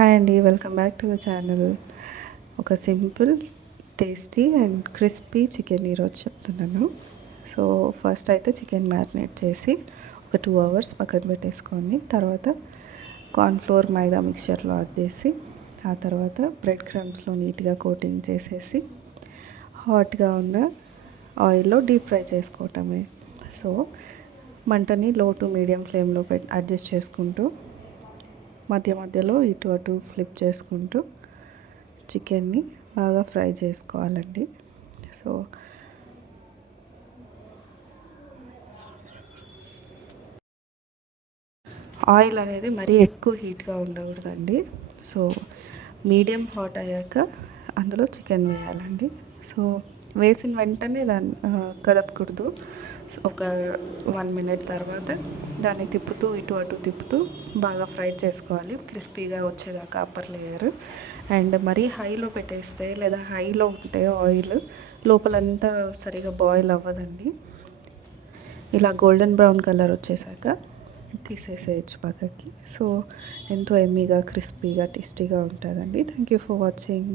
Hi అండి, welcome back to the channel. ఒక simple tasty and crispy chicken ఈరోజు చెప్తున్నాను. సో ఫస్ట్ అయితే చికెన్ మ్యారినేట్ చేసి ఒక 2 hours పక్కన పెట్టేసుకొని, తర్వాత కార్న్ఫ్లోర్ మైదా మిక్చర్లో అద్దేసి, ఆ తర్వాత బ్రెడ్ క్రమ్స్లో నీట్గా కోటింగ్ చేసేసి హాట్గా ఉన్న ఆయిల్లో డీప్ ఫ్రై చేసుకోవటమే. సో మంటని లో టు మీడియం ఫ్లేమ్లో అడ్జస్ట్ చేసుకుంటూ మధ్య మధ్యలో ఇటు అటు ఫ్లిప్ చేసుకుంటూ చికెన్ని బాగా ఫ్రై చేసుకోవాలండి. సో ఆయిల్ అనేది మరీ ఎక్కువ హీట్గా ఉండకూడదండి. సో మీడియం హాట్ అయ్యాక అందులో చికెన్ వేయాలండి. సో వేసిన వెంటనే దాన్ని కదపకూడదు. ఒక 1 minute తర్వాత దాన్ని తిప్పుతూ ఇటు అటు తిప్పుతూ బాగా ఫ్రై చేసుకోవాలి, క్రిస్పీగా వచ్చేదాకా అప్పర్ లేయర్. అండ్ మరీ హైలో పెట్టేస్తే లేదా హైలో ఉంటే ఆయిల్ లోపలంతా సరిగా బాయిల్ అవ్వదండి. ఇలా గోల్డెన్ బ్రౌన్ కలర్ వచ్చేసాక తీసేసేయచ్చు పక్కకి. సో ఎంతో ఎమ్మీగా క్రిస్పీగా టేస్టీగా ఉంటుందండి. Thank you for watching.